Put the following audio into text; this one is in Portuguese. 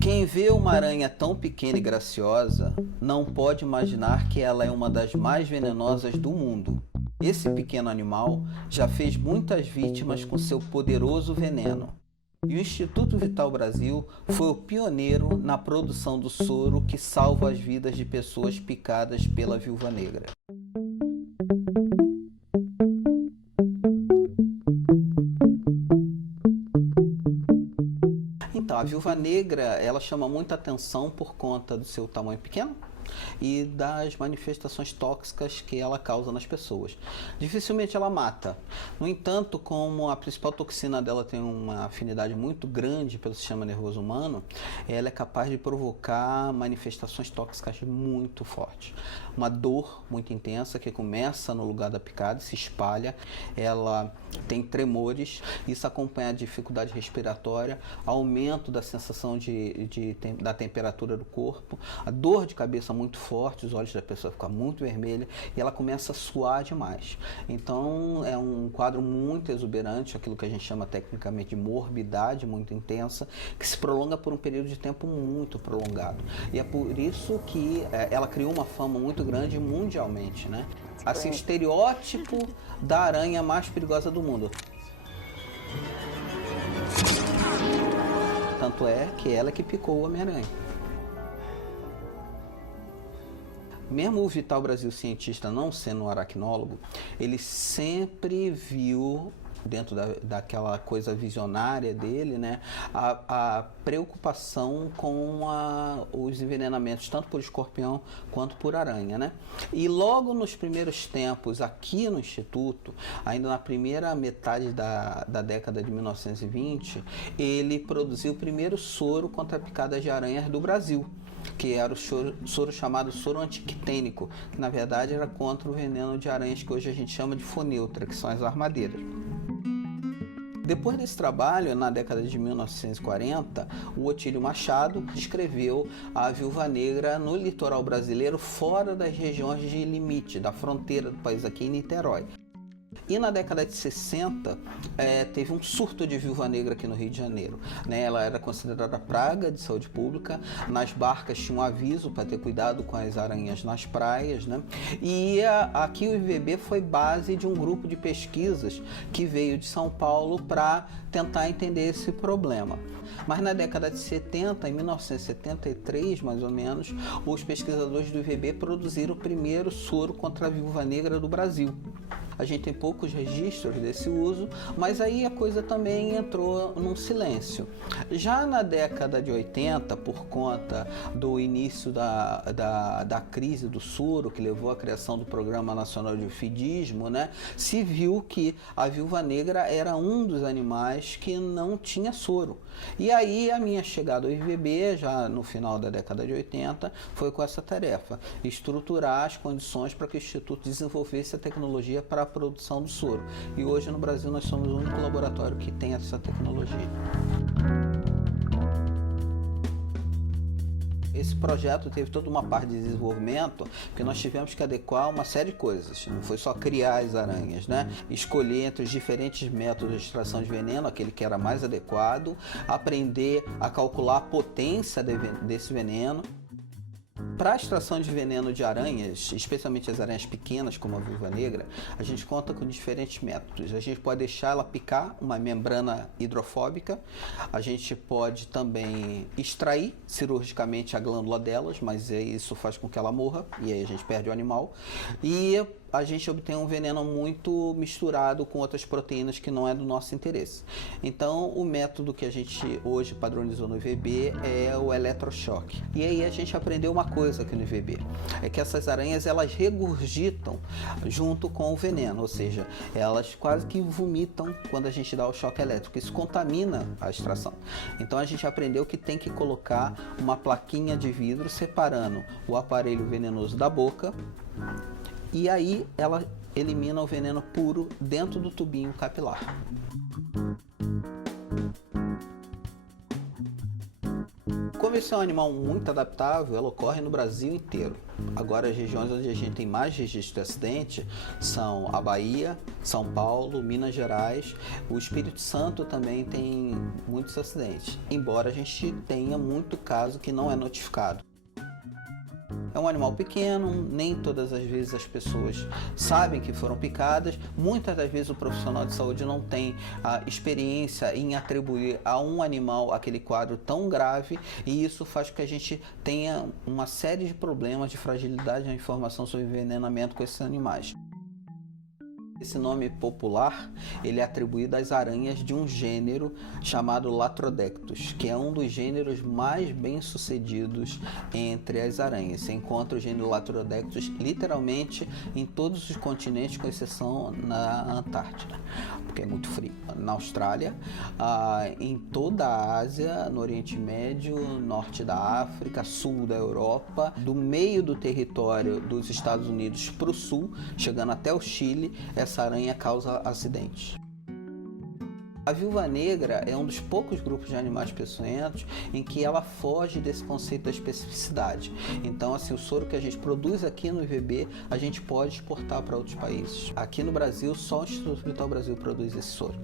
Quem vê uma aranha tão pequena e graciosa não pode imaginar que ela é uma das mais venenosas do mundo. Esse pequeno animal já fez muitas vítimas com seu poderoso veneno. E o Instituto Vital Brasil foi o pioneiro na produção do soro que salva as vidas de pessoas picadas pela viúva negra. Então, a viúva negra, ela chama muita atenção por conta do seu tamanho pequeno e das manifestações tóxicas que ela causa nas pessoas. Dificilmente ela mata. No entanto, como a principal toxina dela tem uma afinidade muito grande pelo sistema nervoso humano, ela é capaz de provocar manifestações tóxicas muito fortes. Uma dor muito intensa que começa no lugar da picada e se espalha. Ela tem tremores, isso acompanha a dificuldade respiratória, aumento da sensação da temperatura do corpo, a dor de cabeça muito forte, os olhos da pessoa ficam muito vermelhos e ela começa a suar demais. Então é um quadro muito exuberante, aquilo que a gente chama tecnicamente de morbidade muito intensa, que se prolonga por um período de tempo muito prolongado. E é por isso que ela criou uma fama muito grande mundialmente, né? Assim, o estereótipo da aranha mais perigosa do mundo. Tanto é que ela que picou o Homem-Aranha. Mesmo o Vital Brasil cientista não sendo um aracnólogo, ele sempre viu, dentro daquela coisa visionária dele, né, a preocupação com os envenenamentos, tanto por escorpião quanto por aranha, né? E logo nos primeiros tempos, aqui no Instituto, ainda na primeira metade da década de 1920, ele produziu o primeiro soro contra picadas de aranhas do Brasil, que era o soro chamado soro antictênico, que na verdade era contra o veneno de aranhas que hoje a gente chama de foneutra, que são as armadeiras. Depois desse trabalho, na década de 1940, o Otílio Machado descreveu a viúva negra no litoral brasileiro, fora das regiões de limite, da fronteira do país, aqui em Niterói. E na década de 60, teve um surto de viúva negra aqui no Rio de Janeiro, né? Ela era considerada praga de saúde pública, nas barcas tinha um aviso para ter cuidado com as aranhas nas praias, né? E aqui o IVB foi base de um grupo de pesquisas que veio de São Paulo para tentar entender esse problema. Mas na década de 70, em 1973 mais ou menos, os pesquisadores do IVB produziram o primeiro soro contra a viúva negra do Brasil. A gente tem poucos registros desse uso, mas aí a coisa também entrou num silêncio. Já na década de 80, por conta do início da crise do soro, que levou à criação do Programa Nacional de Eufidismo, né, se viu que a viúva negra era um dos animais que não tinha soro. E aí a minha chegada ao IVB, já no final da década de 80, foi com essa tarefa: estruturar as condições para que o Instituto desenvolvesse a tecnologia para a produção do soro. E hoje no Brasil nós somos o único laboratório que tem essa tecnologia. Esse projeto teve toda uma parte de desenvolvimento, porque nós tivemos que adequar uma série de coisas. Não foi só criar as aranhas, né? Escolher entre os diferentes métodos de extração de veneno, aquele que era mais adequado, aprender a calcular a potência desse veneno. Para a extração de veneno de aranhas, especialmente as aranhas pequenas, como a viúva negra, a gente conta com diferentes métodos. A gente pode deixar ela picar uma membrana hidrofóbica, a gente pode também extrair cirurgicamente a glândula delas, mas isso faz com que ela morra, e aí a gente perde o animal. E a gente obtém um veneno muito misturado com outras proteínas que não é do nosso interesse. Então, o método que a gente hoje padronizou no IVB é o eletrochoque. E aí a gente aprendeu uma coisa aqui no IVB, é que essas aranhas, elas regurgitam junto com o veneno, ou seja, elas quase que vomitam quando a gente dá o choque elétrico. Isso contamina a extração. Então, a gente aprendeu que tem que colocar uma plaquinha de vidro separando o aparelho venenoso da boca, e aí ela elimina o veneno puro dentro do tubinho capilar. Por ser um animal muito adaptável, ela ocorre no Brasil inteiro. Agora, as regiões onde a gente tem mais registro de acidente são a Bahia, São Paulo, Minas Gerais. O Espírito Santo também tem muitos acidentes, embora a gente tenha muito caso que não é notificado. É um animal pequeno, nem todas as vezes as pessoas sabem que foram picadas. Muitas das vezes o profissional de saúde não tem a experiência em atribuir a um animal aquele quadro tão grave, e isso faz com que a gente tenha uma série de problemas de fragilidade na informação sobre envenenamento com esses animais. Esse nome popular, ele é atribuído às aranhas de um gênero chamado Latrodectus, que é um dos gêneros mais bem-sucedidos entre as aranhas. Você encontra o gênero Latrodectus literalmente em todos os continentes, com exceção na Antártida, porque é muito frio. Na Austrália, em toda a Ásia, no Oriente Médio, norte da África, sul da Europa, do meio do território dos Estados Unidos para o sul, chegando até o Chile, essa aranha causa acidentes. A viúva negra é um dos poucos grupos de animais peçonhentos em que ela foge desse conceito da especificidade. Então, assim, o soro que a gente produz aqui no IVB, a gente pode exportar para outros países. Aqui no Brasil, só o Instituto Vital Brasil produz esse soro.